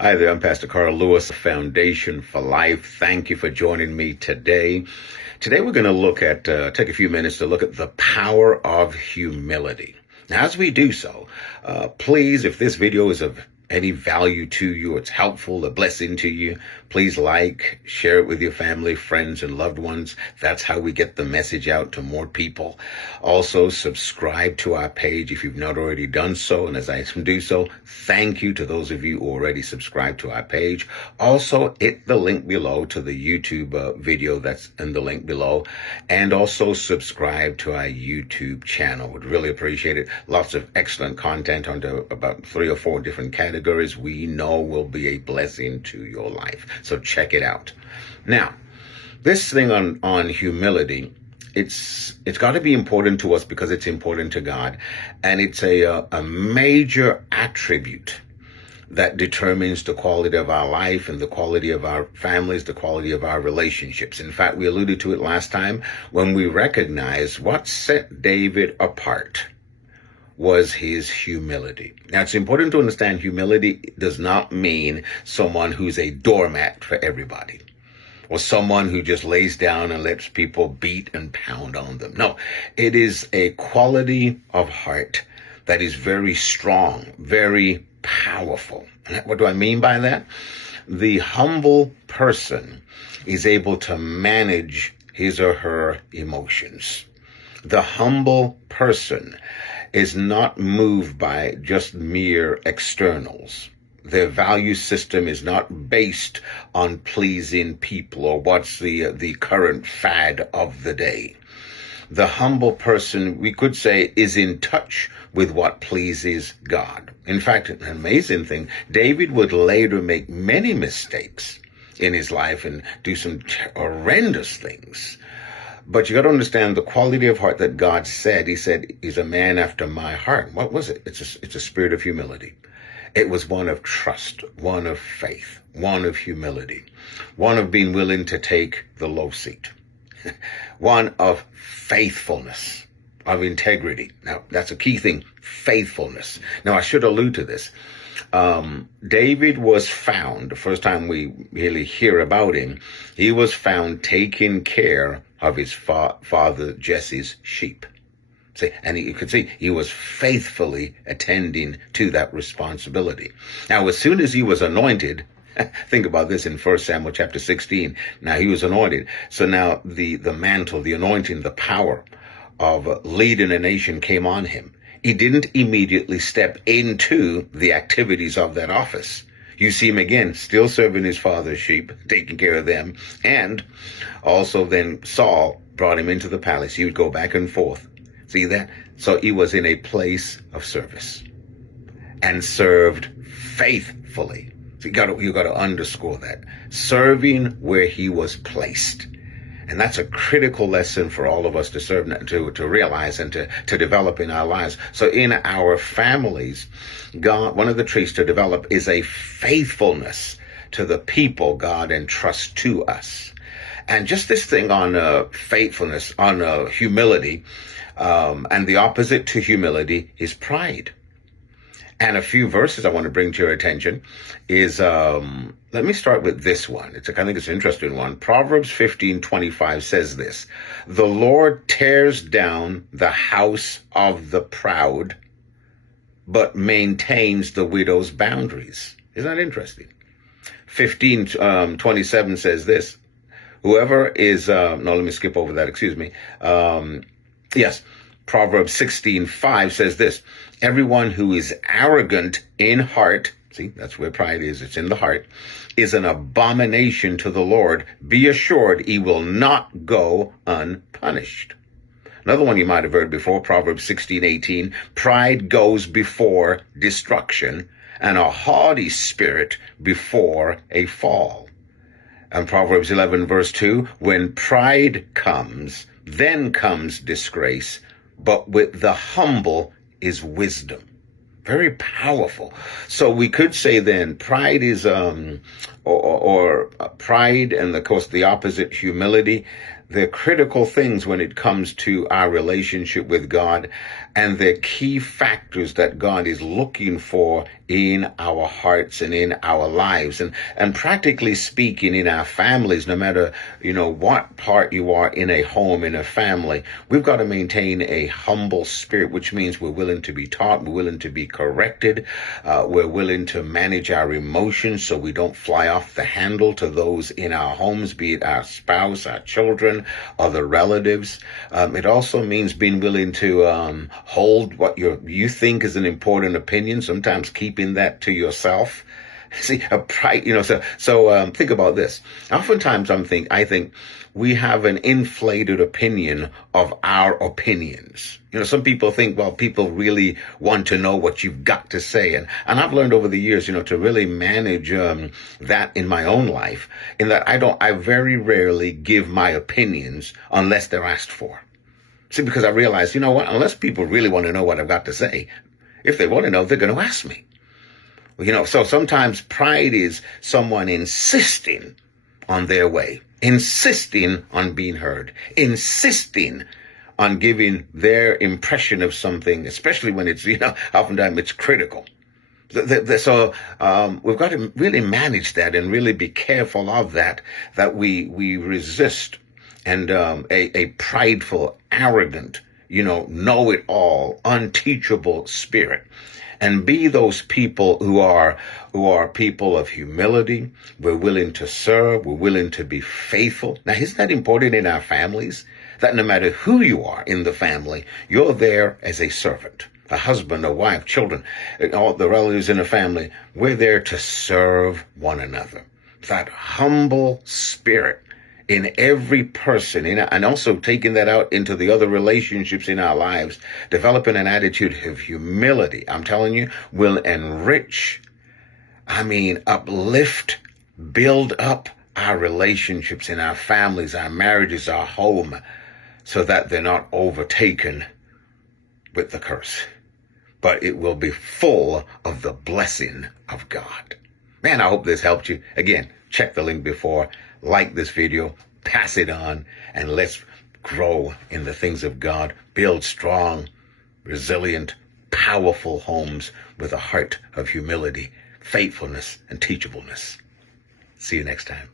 Hi there, I'm Pastor Carl Lewis, Foundation for Life. Thank you for joining me today. Today we're going to look at, take a few minutes to look at the power of humility. Now, as we do so, please, if this video is of any value to you, it's helpful, a blessing to you, please like, share it with your family, friends, and loved ones. That's how we get the message out to more people. Also, subscribe to our page if you've not already done so. And as I do so, thank you to those of you who already subscribed to our page. Also, hit the link below to the YouTube video that's in the link below. And also subscribe to our YouTube channel. Would really appreciate it. Lots of excellent content under about 3 or 4 different categories we know will be a blessing to your life. So check it out. Now, this thing on humility, it's got to be important to us because it's important to God. And it's a major attribute that determines the quality of our life and the quality of our families, the quality of our relationships. In fact, we alluded to it last time when we recognized what set David apart was his humility. Now, it's important to understand humility does not mean someone who's a doormat for everybody or someone who just lays down and lets people beat and pound on them. No, it is a quality of heart that is very strong, very powerful. What do I mean by that? The humble person is able to manage his or her emotions. The humble person is not moved by just mere externals. Their value system is not based on pleasing people or what's the current fad of the day. The humble person, we could say, is in touch with what pleases God. In fact, an amazing thing, David would later make many mistakes in his life and do some horrendous things. But you got to understand the quality of heart that God said. He said, he's a man after my heart. What was it? It's a spirit of humility. It was one of trust, one of faith, one of humility, one of being willing to take the low seat, one of faithfulness, of integrity. Now, that's a key thing, faithfulness. Now, I should allude to this. David was found, the first time we really hear about him, he was found taking care of his father Jesse's sheep. See, and you could see he was faithfully attending to that responsibility. Now, as soon as he was anointed, think about this in 1 Samuel chapter 16. Now, he was anointed. So now the mantle, the anointing, the power of leading a nation came on him. He didn't immediately step into the activities of that office. You see him again, still serving his father's sheep, taking care of them. And also then Saul brought him into the palace. He would go back and forth. See that? So he was in a place of service and served faithfully. So you got to underscore that. Serving where he was placed. And that's a critical lesson for all of us to serve, to realize and to develop in our lives. So in our families, God, one of the traits to develop is a faithfulness to the people God entrusts to us. And just this thing on faithfulness, on humility, and the opposite to humility is pride. And a few verses I want to bring to your attention is, let me start with this one. I think it's an interesting one. Proverbs 15:25 says this: "The Lord tears down the house of the proud, but maintains the widow's boundaries." Isn't that interesting? 15:27 says this: "Whoever is," no, let me skip over that, excuse me. Yes, Proverbs 16:5 says this: "Everyone who is arrogant in heart," see, that's where pride is, it's in the heart, "is an abomination to the Lord. Be assured he will not go unpunished." Another one you might have heard before, Proverbs 16:18, "Pride goes before destruction, and a haughty spirit before a fall." And Proverbs 11 verse 2, "When pride comes, then comes disgrace, but with the humble is wisdom." Very powerful. So we could say then pride is, pride and of course the opposite, humility. They're critical things when it comes to our relationship with God. And they're key factors that God is looking for in our hearts and in our lives. And practically speaking, in our families, no matter, what part you are in a home, in a family, we've got to maintain a humble spirit, which means we're willing to be taught, we're willing to be corrected, we're willing to manage our emotions so we don't fly off the handle to those in our homes, be it our spouse, our children, other relatives. It also means being willing to hold what you think is an important opinion, sometimes keeping that to yourself. See, a pride, so think about this. Oftentimes I think we have an inflated opinion of our opinions. Some people think, well, people really want to know what you've got to say. And I've learned over the years, to really manage that in my own life, in that I very rarely give my opinions unless they're asked for. See, because I realize, unless people really want to know what I've got to say, if they want to know, they're going to ask me. So sometimes pride is someone insisting on their way, insisting on being heard, insisting on giving their impression of something, especially when it's, oftentimes it's critical. So we've got to really manage that and really be careful of that we resist. And a prideful, arrogant, know-it-all, unteachable spirit. And be those people who are people of humility. We're willing to serve. We're willing to be faithful. Now, isn't that important in our families? That no matter who you are in the family, you're there as a servant, a husband, a wife, children, all the relatives in the family. We're there to serve one another. That humble spirit in every person, and also taking that out into the other relationships in our lives, developing an attitude of humility, I'm telling you, will enrich, uplift, build up our relationships in our families, our marriages, our home, so that they're not overtaken with the curse, but it will be full of the blessing of God. Man, I hope this helped you. Again, check the link before. Like this video, pass it on, and let's grow in the things of God. Build strong, resilient, powerful homes with a heart of humility, faithfulness, and teachableness. See you next time.